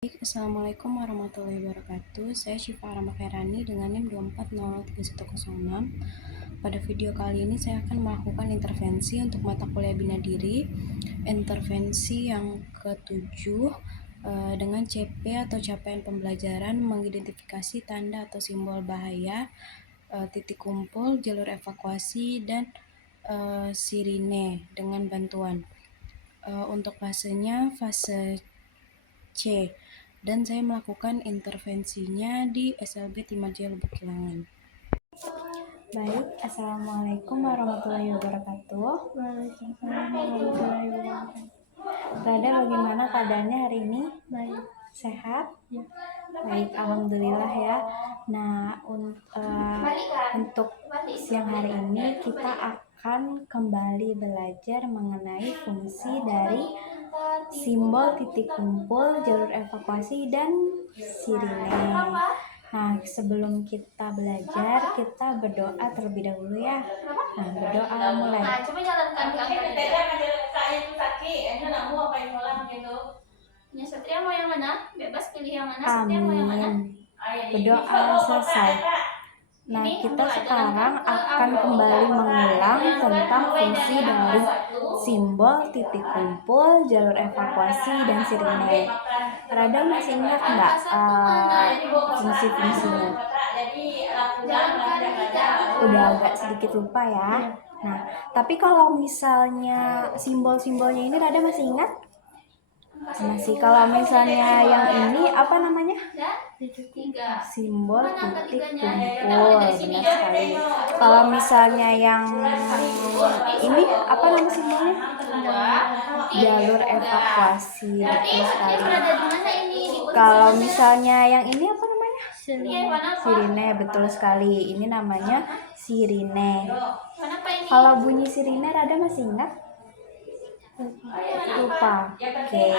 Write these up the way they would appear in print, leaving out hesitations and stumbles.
Assalamualaikum warahmatullahi wabarakatuh. Saya Syifa Rahma Khairani dengan NIM 2403106. Pada video kali ini saya akan melakukan intervensi untuk mata kuliah Bina Diri. Intervensi yang ke-7 dengan CP atau capaian pembelajaran, mengidentifikasi tanda atau simbol bahaya, titik kumpul, jalur evakuasi, dan sirine dengan bantuan. Untuk fasenya fase C, dan saya melakukan intervensinya di SLB Timajaya Lubuk Kilangan. Baik, Assalamualaikum warahmatullahi wabarakatuh. Waalaikumsalam warahmatullahi wabarakatuh. Rada, bagaimana keadaannya hari ini? Baik. Sehat? Ya. Baik, alhamdulillah ya. Nah, untuk siang hari ini kita akan kembali belajar mengenai fungsi dari simbol titik kumpul, jalur evakuasi, dan sirine. Nah, sebelum kita belajar, kita berdoa terlebih dahulu ya. Nah, berdoa mulai. Nah, coba jalankan kaki. Ya, Satria mau yang mana? Bebas pilih yang mana. Satria mau yang mana? Berdoa selesai. Nah, kita sekarang akan kembali mengulang tentang fungsi dari simbol titik kumpul, jalur evakuasi, dan sirine. Rada masih ingat nggak fungsi-fungsinya? Udah agak sedikit lupa ya. Nah, tapi kalau misalnya simbol-simbolnya ini Rada masih ingat? Masih. Kalau misalnya yang ini apa namanya? Simbol titik kumpul, benar sekali. Kalau misalnya yang ini apa nama simbolnya? Jalur evakuasi, betul sekali. Kalau misalnya yang ini apa namanya? Sirine, betul sekali. Ini namanya sirine. Kalau bunyi sirine Rada masih ingat? Lupa. Oke.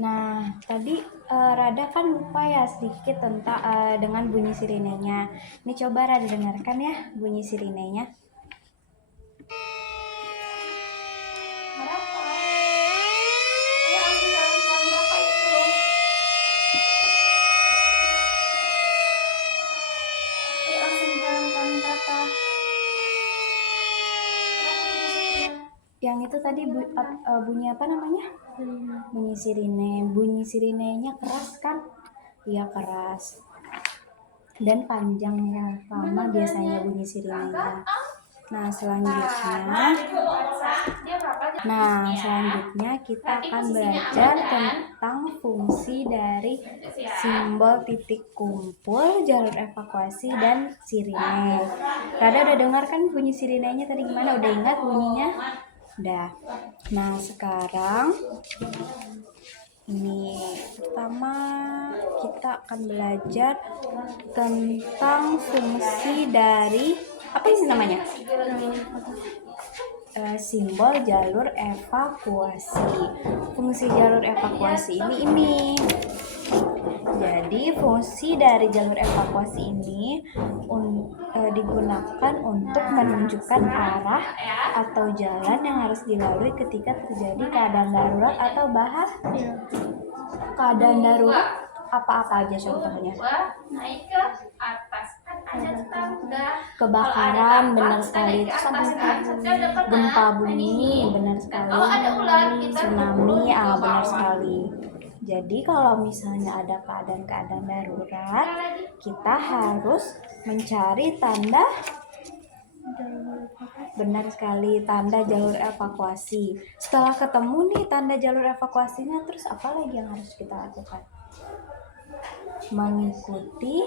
Nah, tadi Rada kan lupa ya sedikit tentang dengan bunyi sirinenya. Ini coba Rada dengarkan ya bunyi sirinenya. Yang itu tadi bunyi apa namanya? Bunyi sirine. Bunyi sirinenya keras kan? Iya, keras. Dan panjangnya lama biasanya bunyi sirinenya. Nah, selanjutnya kita akan belajar tentang fungsi dari simbol titik kumpul, jalur evakuasi, dan sirine. Rada udah dengar kan bunyi sirinenya tadi gimana? Udah ingat bunyinya? Udah. Nah, sekarang ini pertama kita akan belajar tentang fungsi dari apa sih namanya? Simbol jalur evakuasi. Fungsi jalur evakuasi ini. Jadi fungsi dari jalur evakuasi ini digunakan untuk menunjukkan arah atau jalan yang harus dilalui ketika terjadi keadaan darurat atau bahaya. Keadaan darurat apa-apa aja contohnya? Naik ke atas kan ada tangga. Kebakaran, benar sekali. Gempa bumi, benar sekali. Tsunami, benar sekali. Jadi kalau misalnya ada keadaan-keadaan darurat, kita harus mencari tanda, benar sekali, tanda jalur evakuasi. Setelah ketemu nih tanda jalur evakuasinya, terus apa lagi yang harus kita lakukan? Mengikuti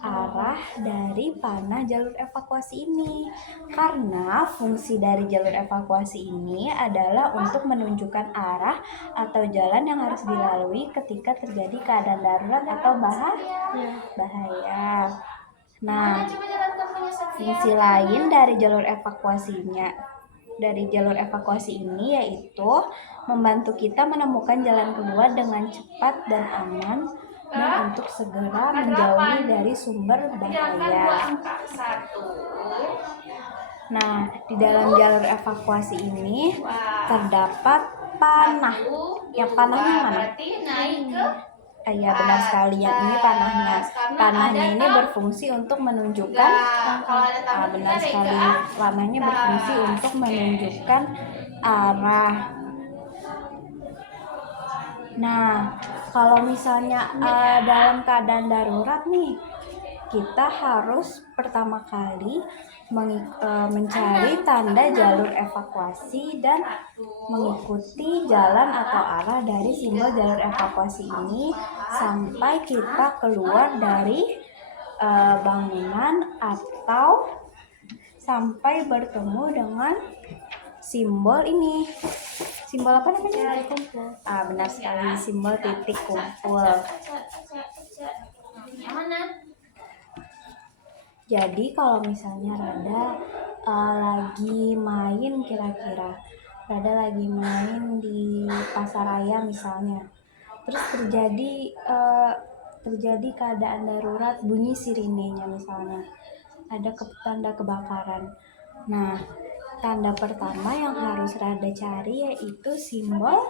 arah dari panah jalur evakuasi ini, karena fungsi dari jalur evakuasi ini adalah untuk menunjukkan arah atau jalan yang harus dilalui ketika terjadi keadaan darurat atau bahaya. Nah, fungsi lain dari jalur evakuasi ini yaitu membantu kita menemukan jalan keluar dengan cepat dan aman, dan untuk segera menjauhi dari sumber bahaya. Nah, di dalam jalur evakuasi ini terdapat panah. Satu, Yang dua, panahnya mana? berarti naik ke Iya benar sekali, yang ini panahnya. Karena Panahnya ada ini berfungsi untuk menunjukkan. Kalau ada tambah Benar kita naik ke sekali, panahnya berfungsi untuk menunjukkan arah. Nah, kalau misalnya dalam keadaan darurat nih, kita harus pertama kali mencari tanda jalur evakuasi dan mengikuti jalan atau arah dari simbol jalur evakuasi ini sampai kita keluar dari bangunan atau sampai bertemu dengan simbol ini. Simbol apa namanya? titik kumpul. Benar sekali, simbol titik kumpul. Yang mana? Jadi kalau misalnya Rada lagi main Rada lagi main di pasaraya misalnya, terus terjadi keadaan darurat, bunyi sirinenya misalnya, ada tanda kebakaran. Nah, tanda pertama yang harus Rada cari yaitu simbol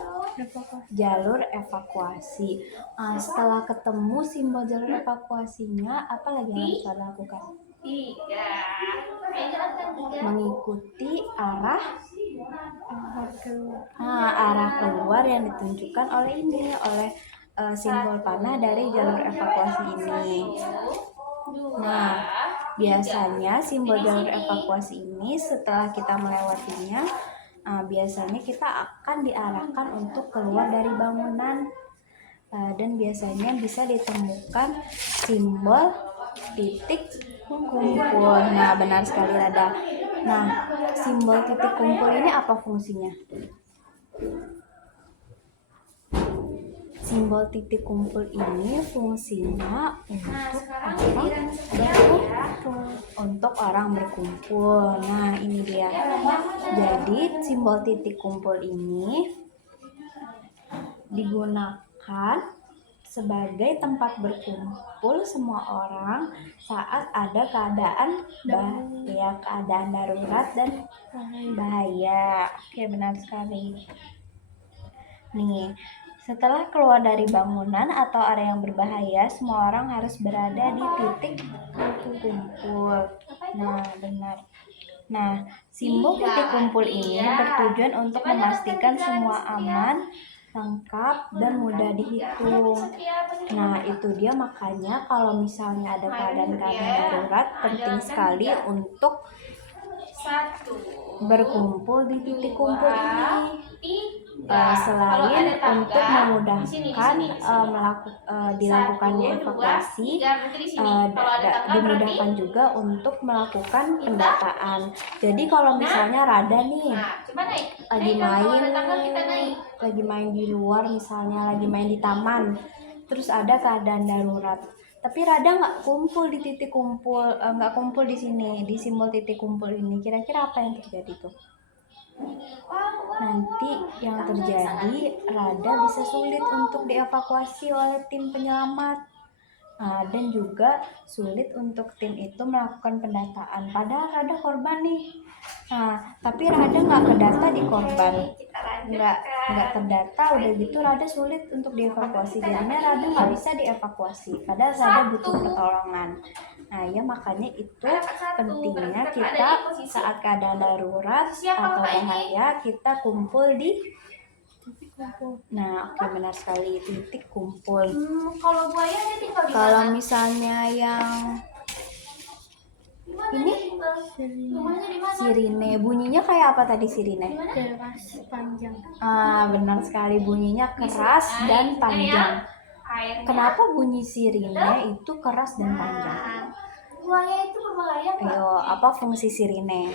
jalur evakuasi. Setelah ketemu simbol jalur evakuasinya, apa lagi yang harus Rada lakukan? 3. Mengikuti arah keluar yang ditunjukkan oleh simbol panah dari jalur evakuasi ini. Nah, biasanya simbol jalur evakuasi ini setelah kita melewatinya, biasanya kita akan diarahkan untuk keluar dari bangunan, dan biasanya bisa ditemukan simbol titik kumpul. Nah, benar sekali Rada. Nah, simbol titik kumpul ini apa fungsinya? Simbol titik kumpul ini fungsinya untuk orang berkumpul. Nah, ini dia. Jadi, simbol titik kumpul ini digunakan sebagai tempat berkumpul semua orang saat ada keadaan darurat dan bahaya. Oke, benar sekali. Nih, setelah keluar dari bangunan atau area yang berbahaya, semua orang harus berada di titik kumpul. Nah, benar. Nah, simbol titik kumpul ini bertujuan untuk memastikan semua aman, lengkap, dan mudah dihitung. Nah, itu dia, makanya kalau misalnya ada keadaan darurat, penting sekali untuk berkumpul di titik kumpul ini. Selain untuk memudahkan dilakukannya evakuasi, dimudahkan juga untuk melakukan pendataan. Jadi kalau misalnya Rada nih lagi main di luar, misalnya lagi main di taman, terus ada keadaan darurat, tapi Rada nggak kumpul di titik kumpul, nggak kumpul di sini di simbol titik kumpul ini, kira-kira apa yang terjadi tuh? Nanti yang terjadi, Rada bisa sulit untuk dievakuasi oleh tim penyelamat, dan juga sulit untuk tim itu melakukan pendataan. Padahal Rada korban nih. Tapi Rada nggak terdata di korban, nggak terdata. Udah gitu Rada sulit untuk dievakuasi. Jadinya Rada nggak bisa dievakuasi. Padahal Rada butuh pertolongan. Nah, ya makanya itu pentingnya kita saat keadaan darurat atau bahaya kita kumpul di titik kumpul. Nah, oke, benar sekali, titik kumpul. Kalau buaya dia tinggal di Kalau mana? misalnya yang ini sirine, bunyinya kayak apa tadi sirine? Keras, panjang. Benar sekali, bunyinya keras dan panjang. Kenapa bunyi sirine itu keras dan panjang? Buaya itu berbahaya nggak? Ayo, apa fungsi sirine?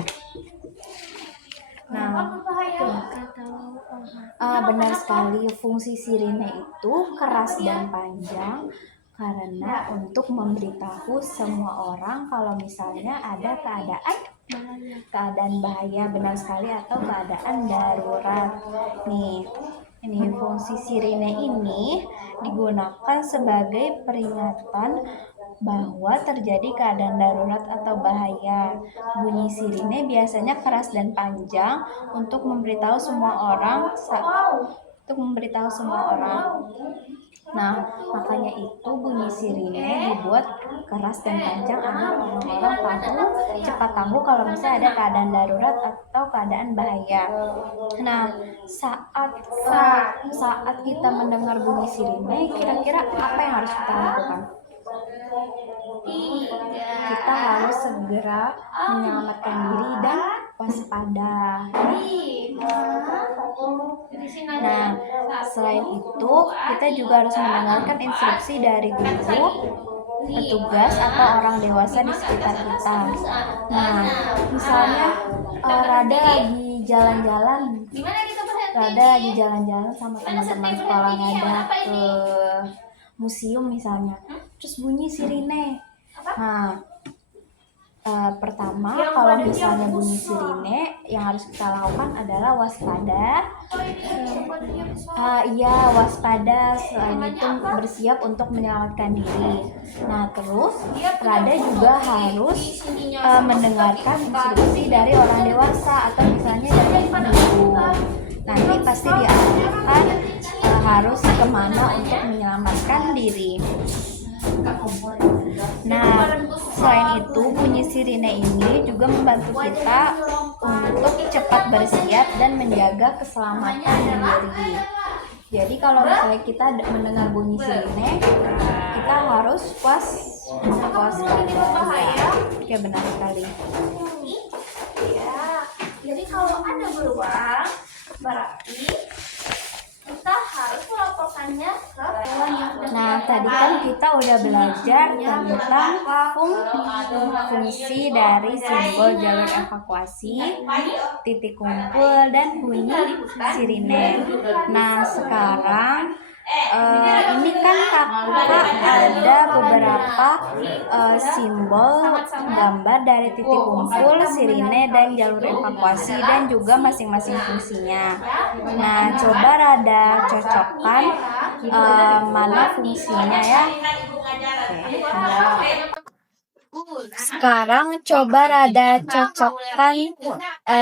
Nah, benar sekali, fungsi sirine itu keras dan panjang karena untuk memberitahu semua orang kalau misalnya ada keadaan bahaya, benar sekali, atau keadaan darurat. Nih, ini fungsi sirine ini digunakan sebagai peringatan bahwa terjadi keadaan darurat atau bahaya. Bunyi sirine biasanya keras dan panjang untuk memberitahu semua orang Nah, makanya itu bunyi sirine dibuat keras dan panjang agar orang-orang cepat tahu kalau misalnya ada keadaan darurat atau keadaan bahaya. Nah, saat kita mendengar bunyi sirine, kira-kira apa yang harus kita lakukan? Kita harus segera menyelamatkan diri dan waspada. Nah, selain itu, kita juga harus mendengarkan instruksi dari guru, petugas, atau orang dewasa di sekitar kita. Nah, misalnya Rada lagi jalan-jalan sama teman-teman sekolah Rada ke museum misalnya, terus bunyi sirine. Nah, pertama kalau misalnya bunyi sirine, yang harus kita lakukan adalah waspada. Waspada. Selain itu bersiap untuk menyelamatkan diri. Nah, terus Rada juga harus mendengarkan instruksi dari orang dewasa atau misalnya dari guru. Nanti pasti diarahkan harus kemana untuk menyelamatkan diri. Nah, selain itu bunyi sirine ini juga membantu kita untuk cepat bersiap dan menjaga keselamatan diri. Jadi kalau misalnya kita mendengar bunyi sirine, kita harus waspada. Oke, benar sekali. Jadi kalau ada beruang, berarti kita harus melaporkannya ke hewan yang sudah. Nah, tadi kan kita udah belajar tentang fungsi dari simbol jalur evakuasi, titik kumpul, dan bunyi sirine. Nah, sekarang ini kan kakak ada beberapa simbol gambar dari titik kumpul, sirine, dan jalur evakuasi, dan juga masing-masing fungsinya. Nah, coba Rada cocokkan mana fungsinya ya. Sekarang coba Rada cocokkan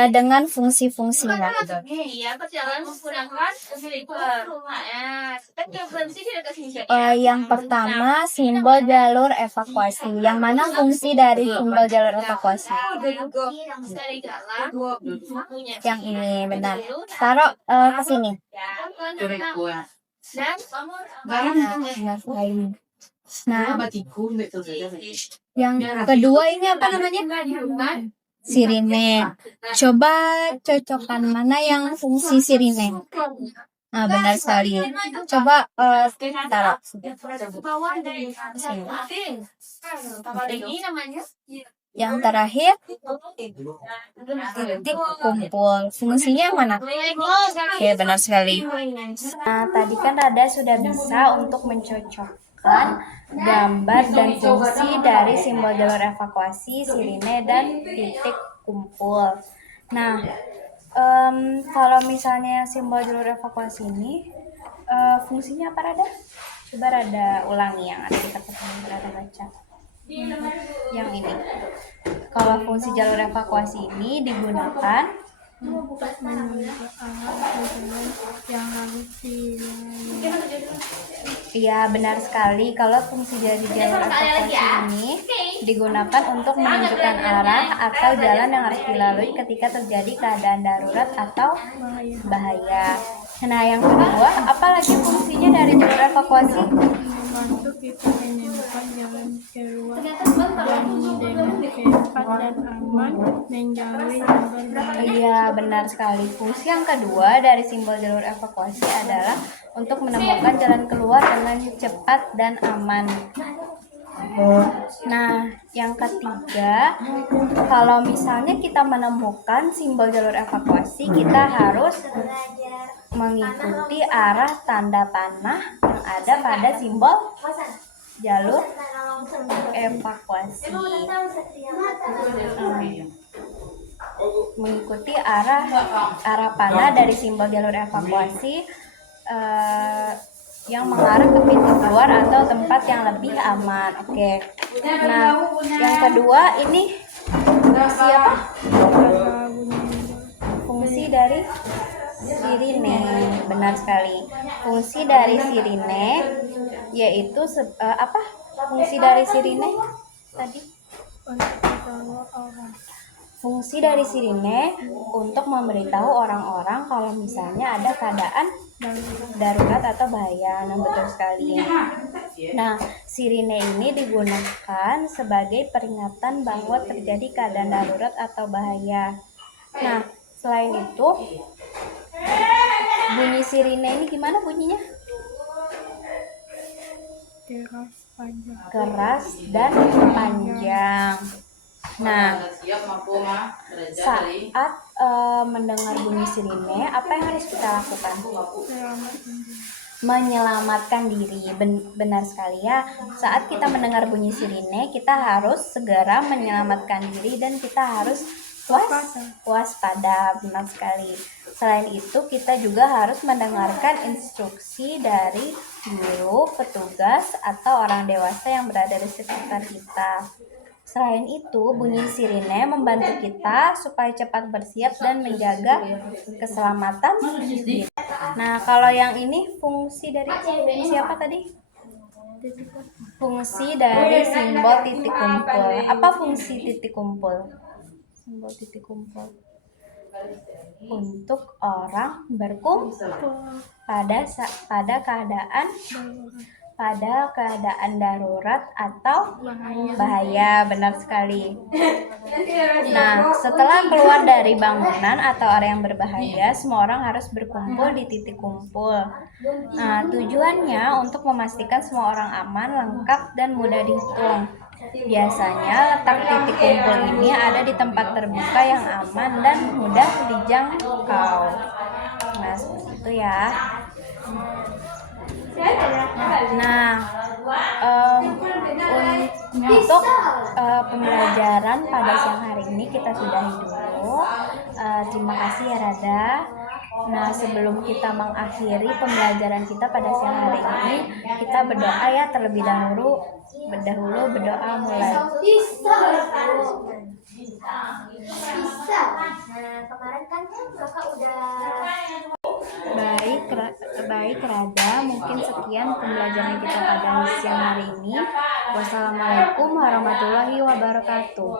dengan fungsi-fungsinya. Yang pertama, simbol jalur evakuasi. Yang mana fungsi dari simbol jalur evakuasi? Yang ini, benar. Taruh ke sini. Nah, yang kedua ini apa namanya? Sirine. Coba cocokkan mana yang fungsi sirine. Nah, benar sekali. Coba taruh. Yang terakhir, titik kumpul. Fungsinya yang mana? Oke, benar sekali. Nah, tadi kan Rada sudah bisa untuk mencocokkan gambar dan fungsi dari simbol jalur evakuasi, sirine, dan titik kumpul. Nah, kalau misalnya simbol jalur evakuasi ini fungsinya apa, Rada? Coba Rada ulangi yang ada di kertas ini, Rada baca. Yang ini. Kalau fungsi jalur evakuasi ini digunakan yang harus Iya, benar sekali. Kalau fungsi dari jalur evakuasi ini digunakan untuk menunjukkan arah atau jalan yang harus dilalui ketika terjadi keadaan darurat atau bahaya. Nah, yang kedua, apalagi fungsinya dari jalur evakuasi? Membantu kita menemukan jalan keluar dan dengan cepat dan aman menjauhi yang berbahaya. Iya, benar sekali. Fungsi yang kedua dari simbol jalur evakuasi adalah untuk menemukan jalan keluar dengan cepat dan aman. Nah, yang ketiga, kalau misalnya kita menemukan simbol jalur evakuasi, kita harus mengikuti arah tanda panah yang ada pada simbol jalur evakuasi. Mengikuti arah panah dari simbol jalur evakuasi yang mengarah ke pintu keluar atau tempat yang lebih aman. Oke. Nah, yang kedua ini fungsi apa? Fungsi dari sirine. Benar sekali. Fungsi dari sirine yaitu apa? Fungsi dari sirine tadi? Fungsi dari sirine untuk memberitahu orang-orang kalau misalnya ada keadaan darurat atau bahaya. Nah, betul sekali. Nah, sirine ini digunakan sebagai peringatan bahwa terjadi keadaan darurat atau bahaya. Nah, selain itu, bunyi sirine ini gimana bunyinya? Keras dan panjang. Nah, saat mendengar bunyi sirine, apa yang harus kita lakukan? Menyelamatkan diri. Benar sekali ya. Saat kita mendengar bunyi sirine, kita harus segera menyelamatkan diri dan kita harus waspada. Benar sekali. Selain itu, kita juga harus mendengarkan instruksi dari guru, petugas, atau orang dewasa yang berada di sekitar kita. Selain itu, bunyi sirine membantu kita supaya cepat bersiap dan menjaga keselamatan diri. Nah, kalau yang ini fungsi apa tadi? Fungsi dari simbol titik kumpul. Apa fungsi titik kumpul? Simbol titik kumpul untuk orang berkumpul pada keadaan darurat atau bahaya. Benar sekali. Nah, setelah keluar dari bangunan atau area yang berbahaya, semua orang harus berkumpul di titik kumpul. Nah, tujuannya untuk memastikan semua orang aman, lengkap, dan mudah dihitung. Biasanya letak titik kumpul ini ada di tempat terbuka yang aman dan mudah dijangkau. Nah, seperti itu ya. Nah, untuk pembelajaran pada siang hari ini kita sudahi dulu. Terima kasih ya Rada. Nah, sebelum kita mengakhiri pembelajaran kita pada siang hari ini, kita berdoa ya terlebih dahulu. Berdoa mulai. Bisa. Nah, kemarin kan kakak udah Baik Rada, mungkin sekian pembelajaran kita pada siang hari ini. Wassalamualaikum warahmatullahi wabarakatuh.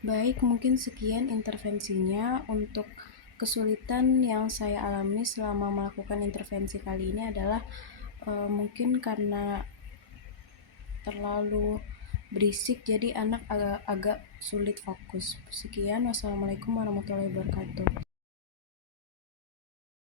Baik, mungkin sekian intervensinya. Untuk kesulitan yang saya alami selama melakukan intervensi kali ini adalah mungkin karena terlalu berisik, jadi anak agak sulit fokus. Sekian, wassalamualaikum warahmatullahi wabarakatuh.